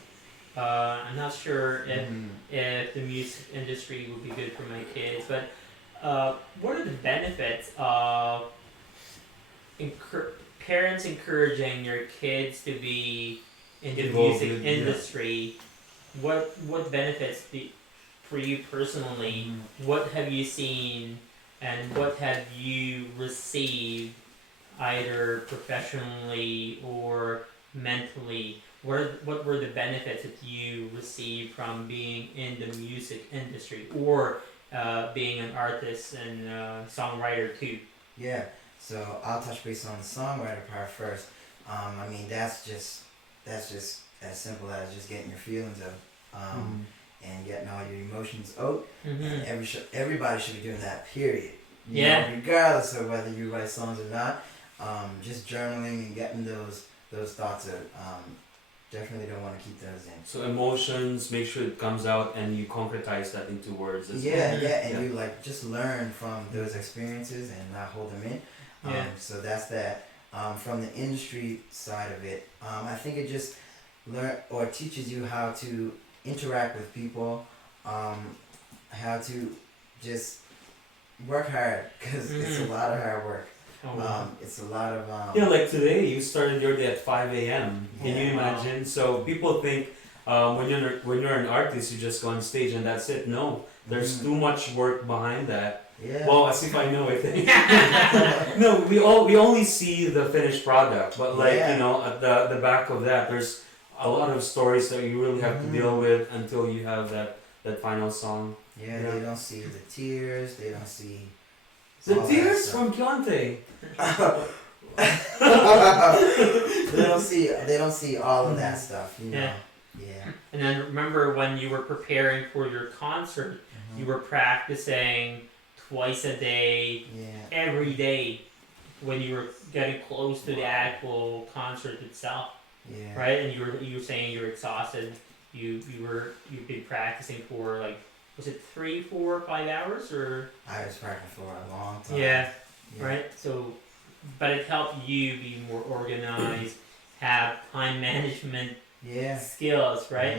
I'm not sure if the music industry would be good for my kids, but what are the benefits of parents encouraging your kids to be in the music industry? What benefits for you personally? What have you seen, and what have you received, either professionally or mentally? What were the benefits that you received from being in the music industry, or being an artist and songwriter too? Yeah. So I'll touch base on the songwriter part first. I mean that's just as simple as just getting your feelings out and getting all your emotions out. And everybody should be doing that. Period. You know, regardless of whether you write songs or not, just journaling and getting those thoughts out. Definitely don't want to keep those in. So emotions, make sure it comes out and you concretize that into words as well. And you like just learn from those experiences and not hold them in. So that's that. From the industry side of it, I think it just teaches you how to interact with people, how to just work hard, because it's a lot of hard work. It's a lot of like today you started your day at 5 a.m. Can you imagine? So people think when you're an artist you just go on stage and that's it. No, there's too much work behind that. Well, as if I know it. No, we only see the finished product, but at the back of that there's a lot of stories that you really have to deal with until you have that final song. They don't see the tears, they don't see the tears from Keonte. they don't see all of that stuff, you know. And then remember when you were preparing for your concert, you were practicing twice a day, every day, when you were getting close to the actual concert itself. Right? And you were saying you were exhausted. You've been practicing for like, was it 3, 4, 5 hours or? I was practicing for a long time. Right. So, but it helped you be more organized, have time management skills, right?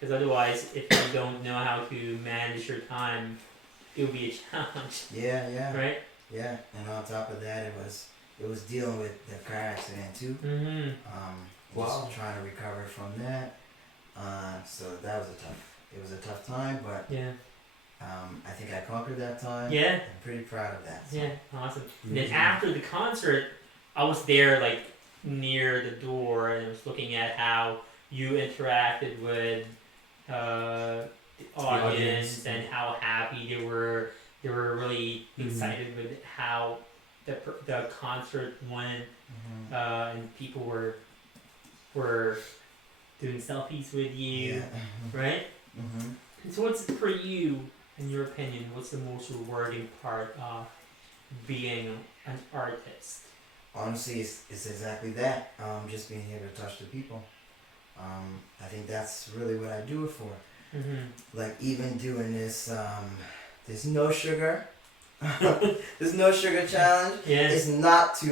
Because otherwise, if you don't know how to manage your time, it'll be a challenge. Right. Yeah, and on top of that, it was dealing with the car accident too. Just trying to recover from that. So that was a tough time, but I think I conquered that time. I'm pretty proud of that. So. Awesome. And then after the concert, I was there like near the door and I was looking at how you interacted with the audience and how happy they were. They were really excited with how the concert went, and people were doing selfies with you, right? And so what's for you, in your opinion, what's the most rewarding part of being an artist? Honestly, it's exactly that. Just being able to touch the people. I think that's really what I do it for. Like even doing this, there's no sugar. There's no sugar challenge. It's not to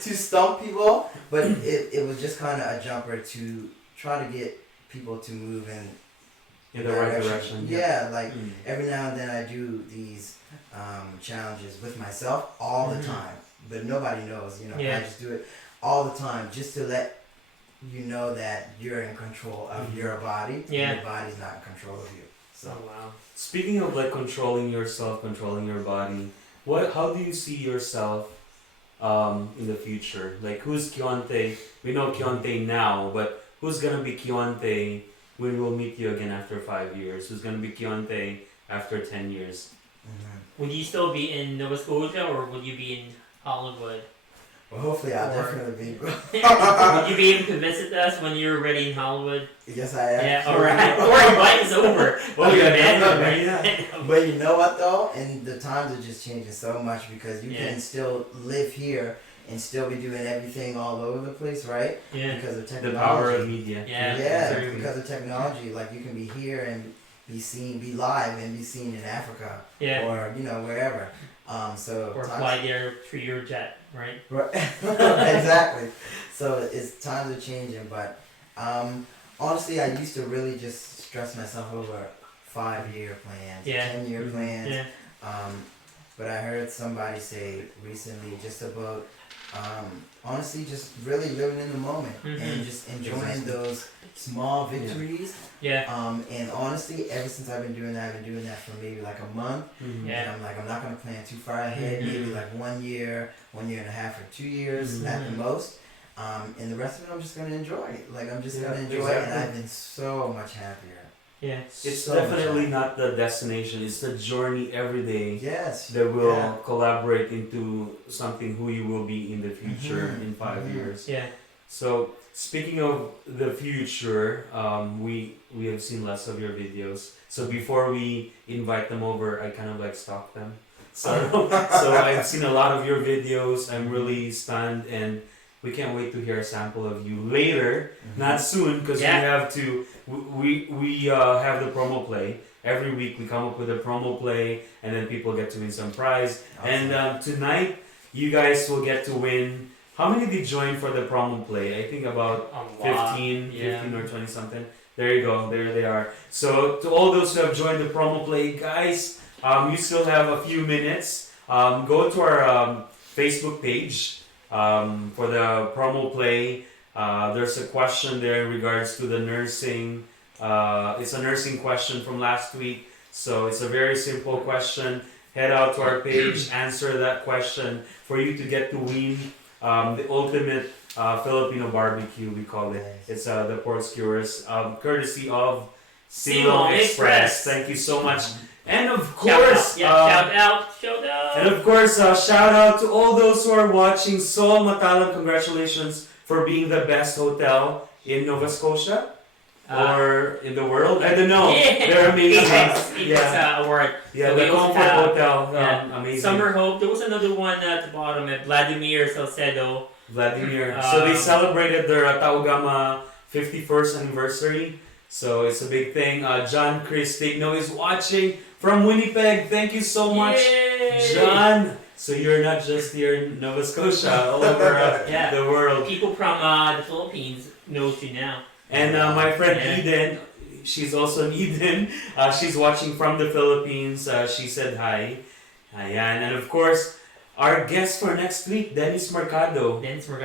to stump people, but it was just kind of a jumper to try to get people to move in the right direction. Every now and then I do these challenges with myself all the time, but nobody knows. I just do it all the time just to let you know that you're in control of your body, and your body's not in control of you. So. Oh, wow. Speaking of like controlling yourself, controlling your body, how do you see yourself in the future? Like who's Keonte? We know Keonte now, but who's gonna be Keonte when we'll meet you again after 5 years? Who's gonna be Keonte after 10 years? Would you still be in Nova Scotia or would you be in Hollywood? Well, hopefully I'll definitely be. Would you be able to visit us when you're ready in Hollywood? Yes, I am. Yeah, alright. Or your bike is over. But you know what though? And the times are just changing so much because you can still live here and still be doing everything all over the place, right? Because of technology. The power of media. Because of technology. Like you can be here and be live and be seen in Africa. Or, wherever. Or fly there through your jet, right? Exactly. So times are changing, but honestly, I used to really just stress myself over 5-year plans, 10-year plans. But I heard somebody say recently just about honestly just really living in the moment and just enjoying those small victories. And honestly, ever since I've been doing that for maybe like a month. And I'm like, I'm not gonna plan too far ahead. Maybe like 1 year, 1.5 years or 2 years at the most. And the rest of it, I'm just gonna enjoy. Like I'm just gonna enjoy it, and I've been so much happier. It's so definitely not the destination. It's the journey every day. Yes. That will collaborate into something who you will be in the future in 5 years. So speaking of the future, we have seen lots of your videos. So before we invite them over, I kind of like stalk them. So I've seen a lot of your videos. I'm really stunned, and we can't wait to hear a sample of you later. Not soon, because we have to. We have the promo play. Every week we come up with a promo play, and then people get to win some prize. Awesome. And tonight, you guys will get to win. How many did join for the promo play? I think about 15 or 20 something. There you go. There they are. So to all those who have joined the promo play, guys, you still have a few minutes. Go to our Facebook page for the promo play. There's a question there in regards to the nursing. It's a nursing question from last week. So it's a very simple question. Head out to our page, answer that question for you to get to win the ultimate Filipino barbecue, we call it. It's the pork skewers, courtesy of Silong Express. Thank you so much. And of course, shout out. And of course, shout out to all those who are watching. Sol Matalam, congratulations for being the best hotel in Nova Scotia. Or in the world, I don't know. They're amazing. Award. Yeah, so the we also Comfort have, Hotel, amazing. Summer Hope. There was another one at the bottom at Vladimir Salcedo. Vladimir. So they celebrated their Taugama 51st anniversary. So it's a big thing. John Chris Tigno is watching from Winnipeg. Thank you so much, John. So you're not just here in Nova Scotia, all over the world. People from the Philippines knows you now. And my friend Eden, she's also in Eden. She's watching from the Philippines. She said hi. Ayan. And of course, our guest for next week, Dennis Mercado.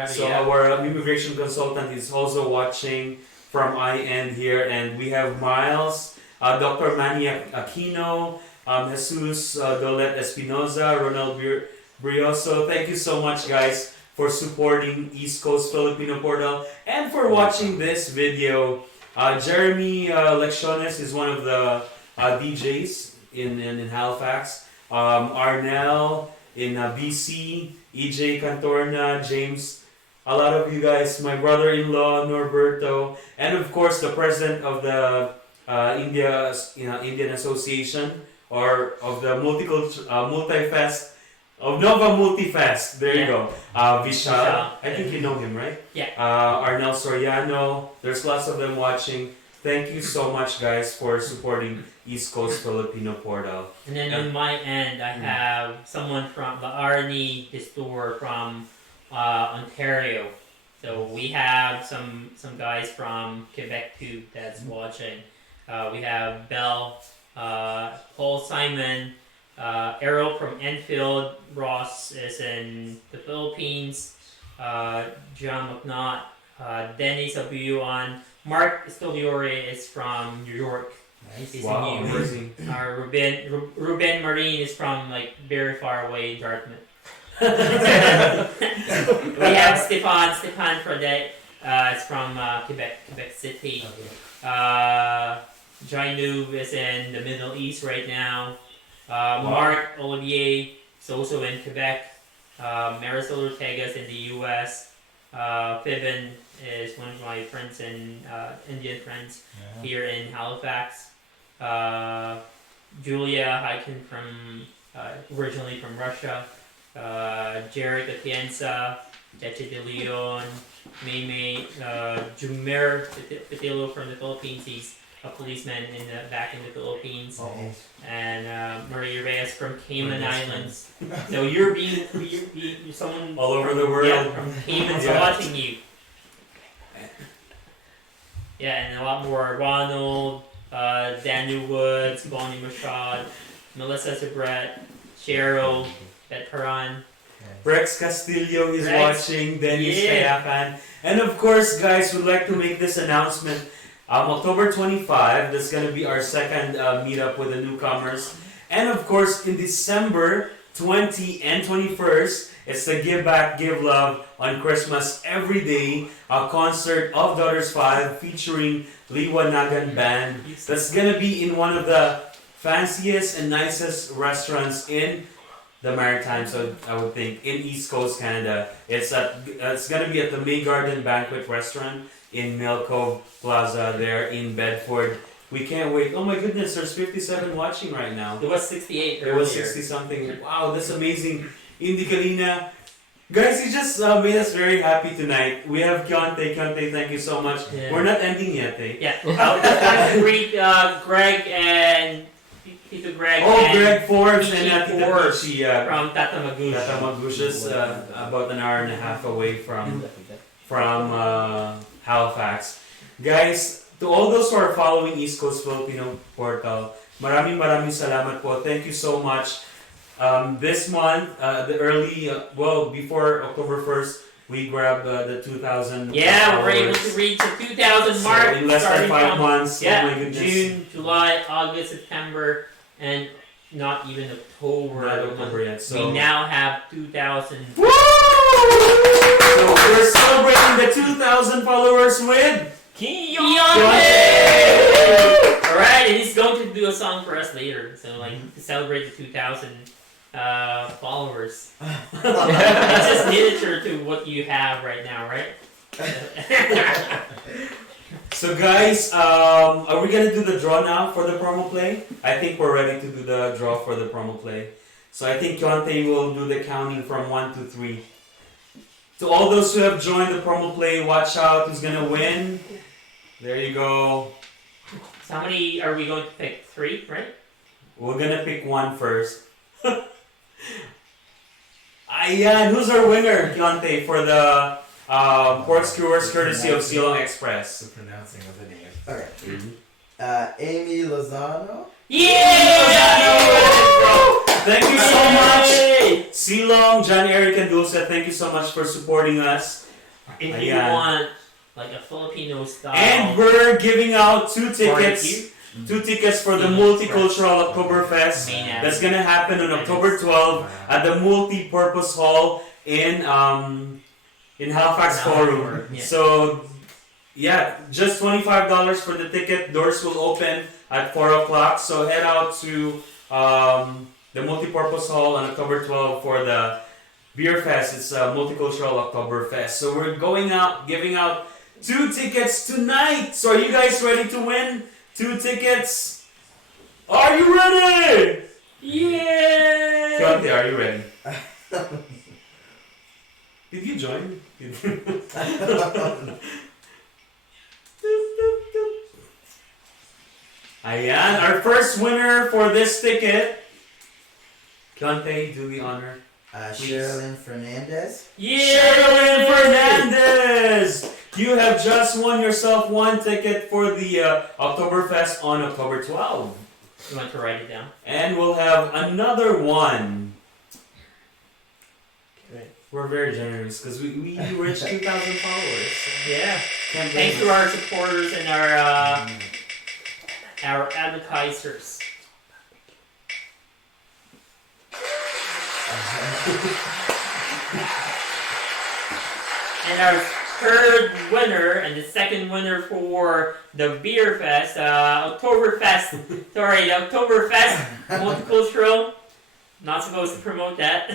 So our immigration consultant is also watching from I-End here. And we have Miles, Dr. Manny Aquino, Jesus Dolet Espinoza, Ronald Brioso. Thank you so much, guys, for supporting East Coast Filipino Portal and for watching this video. Jeremy Lecciones is one of the DJs in Halifax. Arnell in BC, EJ Cantorna, James, a lot of you guys, my brother-in-law Norberto, and of course the president of the Indian Association or of the Multifest. Of Nova Multifest, there you go. Vishal, I think you know him, right? Yeah. Arnel Soriano, there's lots of them watching. Thank you so much, guys, for supporting East Coast Filipino Portal. And then on my end, I have someone from the Arnie store from Ontario. So we have some guys from Quebec too that's watching. We have Bell, Paul Simon, Errol from Enfield, Ross is in the Philippines, John McNaught, Dennis Abuyuan, Mark Stoliore is from New York. Nice. He's Wow, in New amazing. Ruben Marine is from like very far away in Dartmouth. We have Stefan Fredette, it's from Quebec City. Jainu is in the Middle East right now. Mark Olivier is also in Quebec. Marisol Ortega is in the U.S. Fibbin is one of my friends in Indian friends here in Halifax. Julia Hyken from originally from Russia. Jared Atienza, Deche de Leon, Maymay, Jumer Petilo from the Philippines. He's a policeman back in the Philippines. And Maria Reyes from Cayman Islands. So you're someone all over the world. Yeah, from Cayman's watching you. Yeah, and a lot more. Ronald, Daniel Woods, Bonnie Mashad, Melissa Sabret, Cheryl, Bet Paran. Rex Castillo is watching, Dennis Kayakan. And of course, guys, we'd like to make this announcement. October 25, that's going to be our second meetup with the newcomers. And of course, in December 20 and 21st, it's the Give Back, Give Love on Christmas Every Day, a concert of Daughters 5 featuring Liwanagan Band. That's going to be in one of the fanciest and nicest restaurants in the Maritimes. So I would think in East Coast Canada, it's gonna be at the May Garden Banquet Restaurant in Mill Cove Plaza there in Bedford. We can't wait. Oh my goodness, there's 57 watching right now. It was 68 It was earlier. 60 something. Wow, that's amazing. Indy Kalina. Guys, you just made us very happy tonight. We have Keonte. Keonte, thank you so much. Yeah. We're not ending yet, eh? Yeah. I just want to greet Greg and Tito Greg and Greg Forbes Pichi and Tita Forbes Pichi, from Tata Magush. Tata Magusha's about an hour and a half away from Halifax. Guys, to all those who are following East Coast Filipino Portal, maraming salamat po. Thank you so much. This month, before October 1st, we grabbed the 2,000 Yeah, we're able followers. to reach the 2,000 mark. So in less than starting 5 from, months. Yeah, Oh my goodness. June, July, August, September, and not even October. Not October yet. So We now have 2,000. Woo! So we're celebrating the 2,000 followers with Keonte! Alright, and he's going to do a song for us later. So, like, to celebrate the 2,000 followers. It's just miniature to what you have right now, right? So guys, are we gonna do the draw now for the promo play? I think we're ready to do the draw for the promo play. So I think Keonte will do the counting from 1 to 3. To all those who have joined the promo play, watch out who's gonna win. There you go. So how many are we going to pick? 3, right? We're gonna pick 1 first. Ayan, who's our winner, Keonte, for the pork skewers courtesy of Silong Express? The pronouncing of the name. Okay. Amy Lozano. Thank you so much, Silong, John, Eric, and Dulce. Thank you so much for supporting us. If you Ayan. want like a Filipino style. And we're giving out 2 tickets. Barbecue. 2 tickets for the Multicultural Oktoberfest. Main That's gonna happen on October 12 at the Multi-Purpose Hall in Halifax Forum. Yeah. So, yeah, just $25 for the ticket. Doors will open at 4 o'clock. So head out to the Multi-Purpose Hall on October 12 for the Beer Fest. It's a Multicultural Oktoberfest. So we're going out, giving out 2 tickets tonight. So are you guys ready to win 2 tickets? Are you ready? Yeah! Keonte, are you ready? Did you join? Ayan, our first winner for this ticket. Keonte, do the honor. Sherilyn Fernandez. Sherilyn Fernandez! You have just won yourself 1 ticket for the Oktoberfest on October 12. You want to write it down? And we'll have another one. Right. We're very generous because we reached 2,000 followers. Yeah. Can't Thanks blame to us. our supporters and our advertisers. And our third winner and the second winner for the Beer Fest, Oktoberfest. Sorry, the Oktoberfest Multicultural. Not supposed to promote that.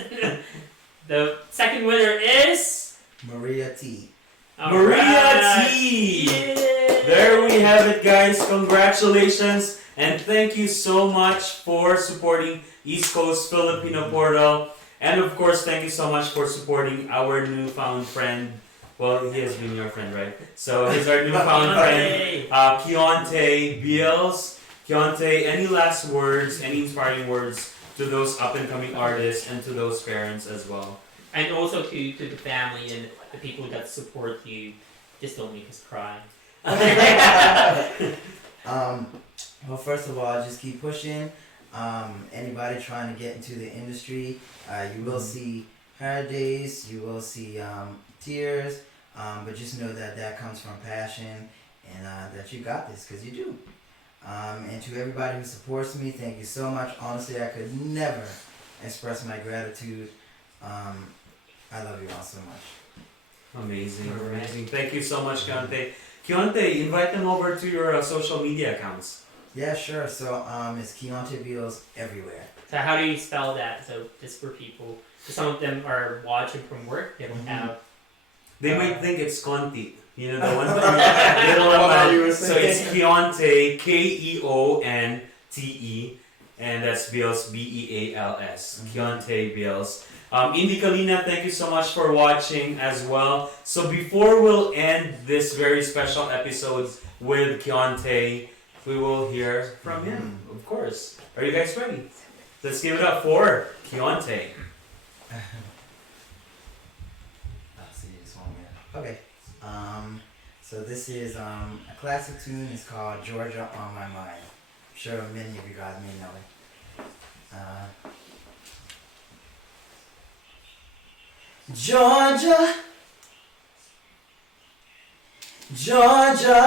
The second winner is Maria T. Maria T. Yeah. There we have it, guys. Congratulations. And thank you so much for supporting East Coast Filipino Portal. And of course, thank you so much for supporting our newfound friend. Well, he has been your friend, right? So he's our newfound friend, Keonte Beals. Keonte, any last words, any inspiring words to those up-and-coming artists and to those parents as well? And also to the family and the people that support you. Just don't make us cry. Well, first of all, just keep pushing. Anybody trying to get into the industry, you will see hard days, you will see tears, but just know that that comes from passion and that you got this, because you do. And to everybody who supports me, thank you so much. Honestly, I could never express my gratitude. I love you all so much. Amazing, amazing. Thank you so much, Keonte. Keonte, invite them over to your social media accounts. Yeah, sure. So it's Keonte Beals everywhere. So how do you spell that? So just for people, some of them are watching from work. They don't have. They might think it's Keonte. You know the one that little amount. So it's Keonte, Keonte, and that's Beals, Beals. Keonte Beals. Indy Kalina, thank you so much for watching as well. So before we'll end this very special episode with Keonte, we will hear from him, of course. Are you guys ready? Let's give it up for Keonte. I'll see this one again. Okay. So this is a classic tune. It's called Georgia on My Mind. I'm sure many of you guys may know it. Georgia, Georgia,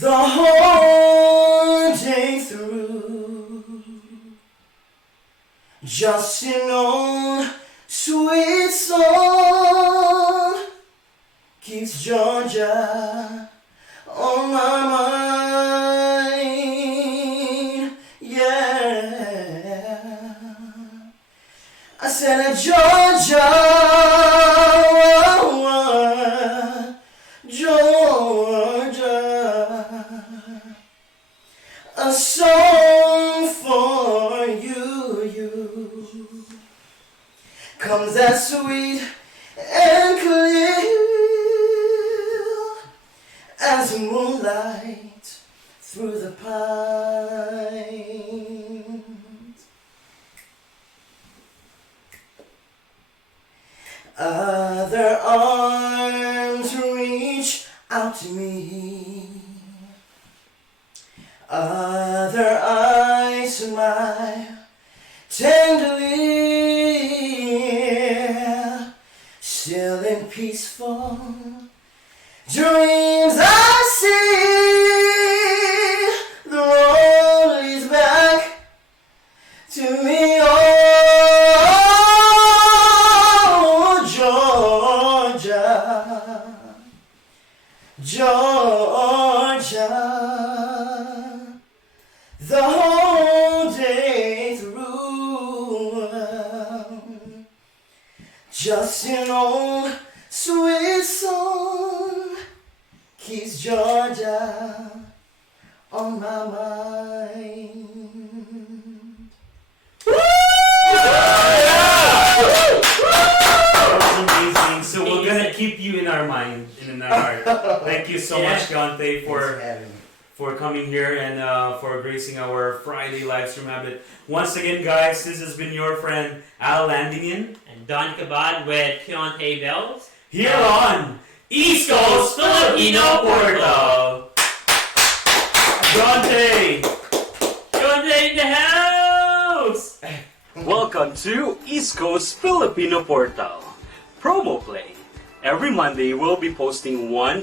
the whole day through, just an old sweet song keeps Georgia on my mind, yeah. I said, Georgia, Georgia, a song for you comes as sweet and clear as moonlight through the pines. Other arms reach out to me, other eyes smile tenderly, still in peaceful dreams I see, the road leads back to me. Oh, Georgia, Georgia, the whole day through, just an old sweet song keeps Georgia on my mind. That was amazing. So we're gonna keep you in our mind and in our heart. Thank you so much, Keonte, for coming here and for gracing our Friday live stream habit. Once again, guys, this has been your friend Al Landingen and Don Cabad with Keonte Beals here on East Coast Filipino Portal. Keonte! Keonte in the house! Welcome to East Coast Filipino Portal. Promo Play. Every Monday, we'll be posting one